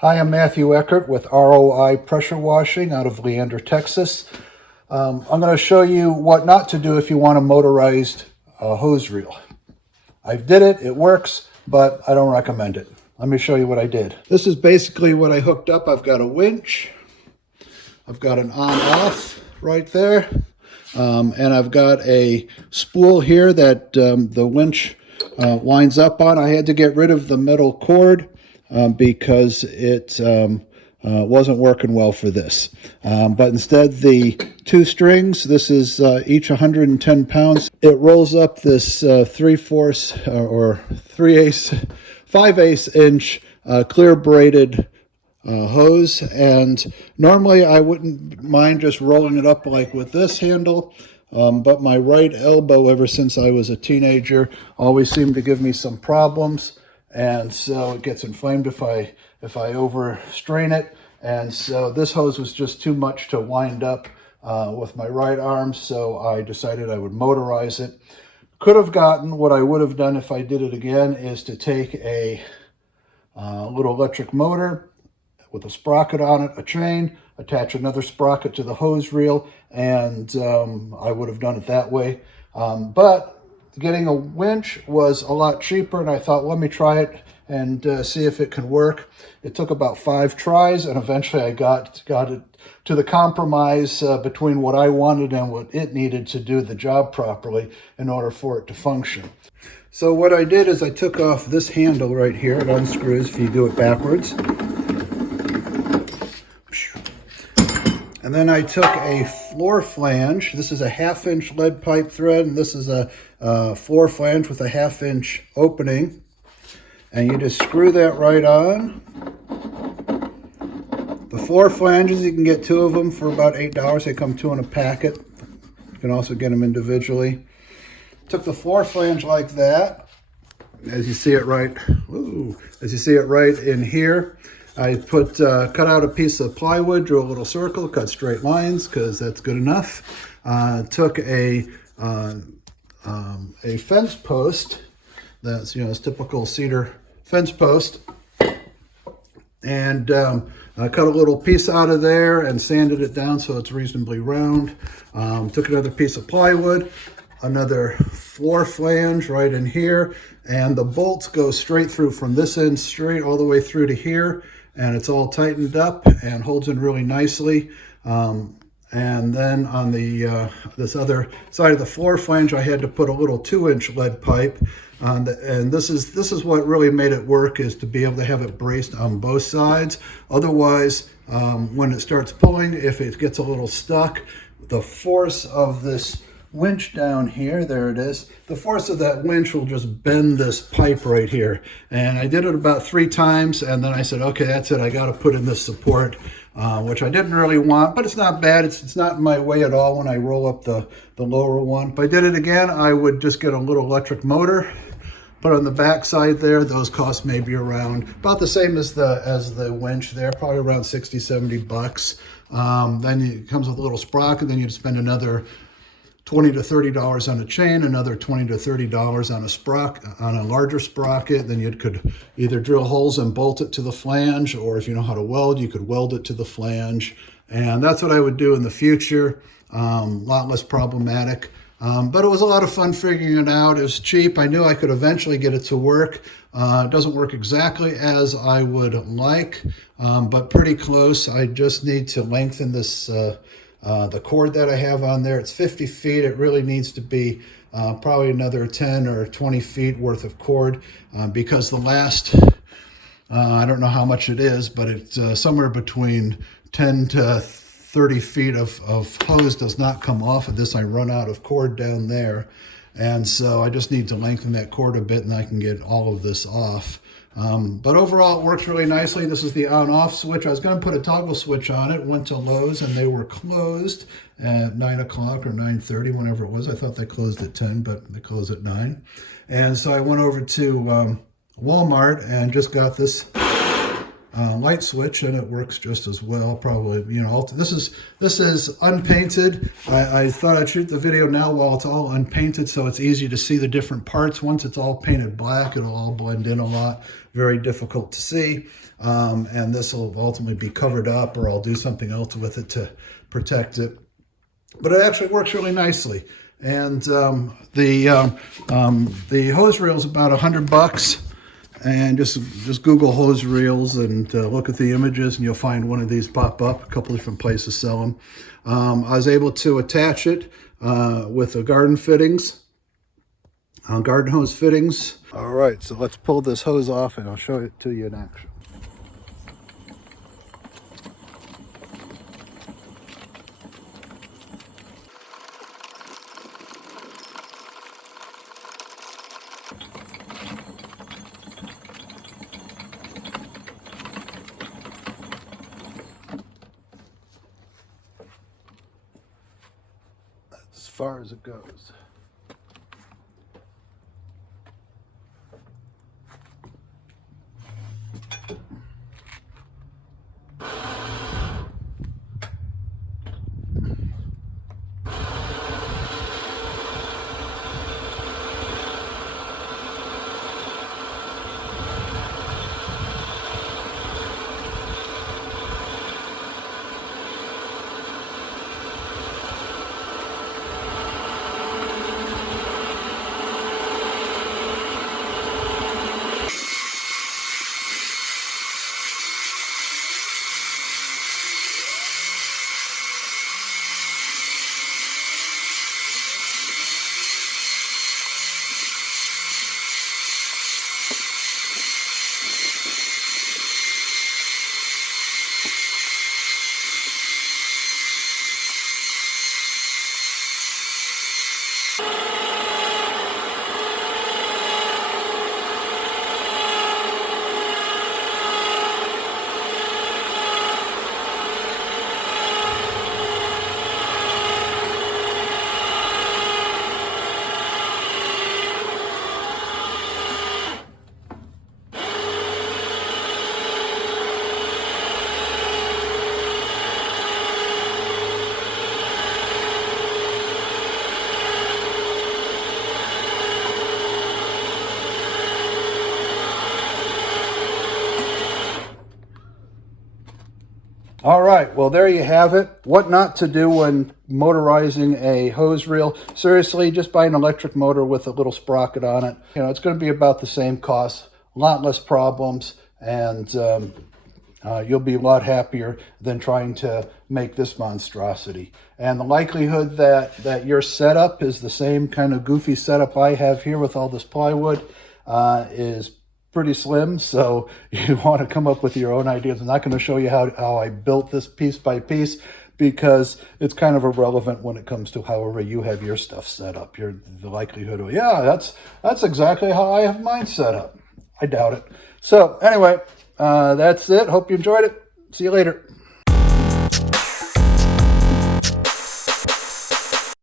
Hi, I'm Matthew Eckert with ROI Pressure Washing out of Leander, Texas. I'm going to show you what not to do if you want a motorized hose reel. I did it, it works, but I don't recommend it. Let me show you what I did. This is basically what I hooked up. I've got a winch, I've got an on-off right there, and I've got a spool here that the winch winds up on. I had to get rid of the metal cord because it wasn't working well for this. But instead, the two strings, this is each 110 pounds. It rolls up this 3/4 or 3/8, 5/8 inch clear braided hose, and normally I wouldn't mind just rolling it up like with this handle, but my right elbow ever since I was a teenager always seemed to give me some problems, and so it gets inflamed if I overstrain it, and so this hose was just too much to wind up with my right arm, so I decided I would motorize it. Could have gotten, what I would have done if I did it again is to take a little electric motor with a sprocket on it, a chain, attach another sprocket to the hose reel, and I would have done it that way. But getting a winch was a lot cheaper, and I thought, let me try it and see if it can work. It took about 5 tries, and eventually I got it to the compromise between what I wanted and what it needed to do the job properly in order for it to function. So what I did is I took off this handle right here. It unscrews if you do it backwards. And then I took a floor flange. This is a 1/2 inch lead pipe thread, and this is a floor flange with a 1/2 inch opening. And you just screw that right on. The floor flanges, you can get 2 of them for about $8. They come 2 in a packet. You can also get them individually. Took the floor flange like that, as you see it right, as you see it right in here. I cut out a piece of plywood, drew a little circle, cut straight lines because that's good enough. Took a fence post, that's a typical cedar fence post, and I cut a little piece out of there and sanded it down so it's reasonably round. Took another piece of plywood, another floor flange right in here, and the bolts go straight through from this end straight all the way through to here, and it's all tightened up and holds in really nicely. And then on the this other side of the floor flange, I had to put a little 2-inch lead pipe on and this is what really made it work, is to be able to have it braced on both sides. Otherwise, when it starts pulling, if it gets a little stuck, the force of this winch down here, there it is, the force of that winch will just bend this pipe right here. And I did it about 3 times, and then I said, okay, that's it, I got to put in this support, which I didn't really want, but it's not bad. It's not in my way at all when I roll up the lower one. If I did it again, I would just get a little electric motor, put on the back side there. Those cost maybe around about the same as the winch there, probably around 60-70 bucks. Then it comes with a little sprocket. Then you'd spend another $20 to $30 on a chain, another $20 to $30 on a sprocket, on a larger sprocket. Then you could either drill holes and bolt it to the flange, or if you know how to weld, you could weld it to the flange. And that's what I would do in the future. A lot less problematic. But it was a lot of fun figuring it out. It was cheap. I knew I could eventually get it to work. It doesn't work exactly as I would like, but pretty close. I just need to lengthen this the cord that I have on there. It's 50 feet. It really needs to be probably another 10 or 20 feet worth of cord, because the last, I don't know how much it is, but it's somewhere between 10 to 30 feet of hose does not come off of this. I run out of cord down there. And so I just need to lengthen that cord a bit and I can get all of this off. But overall, it works really nicely. This is the on-off switch. I was going to put a toggle switch on it, went to Lowe's, and they were closed at 9 o'clock or 9:30, whenever it was. I thought they closed at 10, but they closed at 9. And so I went over to Walmart and just got this light switch, and it works just as well. Probably, you know, this is unpainted. I thought I'd shoot the video now while it's all unpainted, so it's easy to see the different parts. Once it's all painted black, it'll all blend in a lot. Very difficult to see, and this will ultimately be covered up, or I'll do something else with it to protect it. But it actually works really nicely. And the hose reel is about $100. And just Google hose reels and look at the images, and you'll find one of these pop up. A couple different places sell them. I was able to attach it with the garden fittings, garden hose fittings. All right, so let's pull this hose off, and I'll show it to you in action. As far as it goes. All right, well, there you have it. What not to do when motorizing a hose reel. Seriously, just buy an electric motor with a little sprocket on it. You know, it's going to be about the same cost, a lot less problems, and you'll be a lot happier than trying to make this monstrosity. And the likelihood that your setup is the same kind of goofy setup I have here with all this plywood is pretty slim, so you want to come up with your own ideas. I'm not going to show you how I built this piece by piece, because it's kind of irrelevant when it comes to however you have your stuff set up. The likelihood of, yeah, that's exactly how I have mine set up. I doubt it. So anyway, that's it. Hope you enjoyed it. See you later.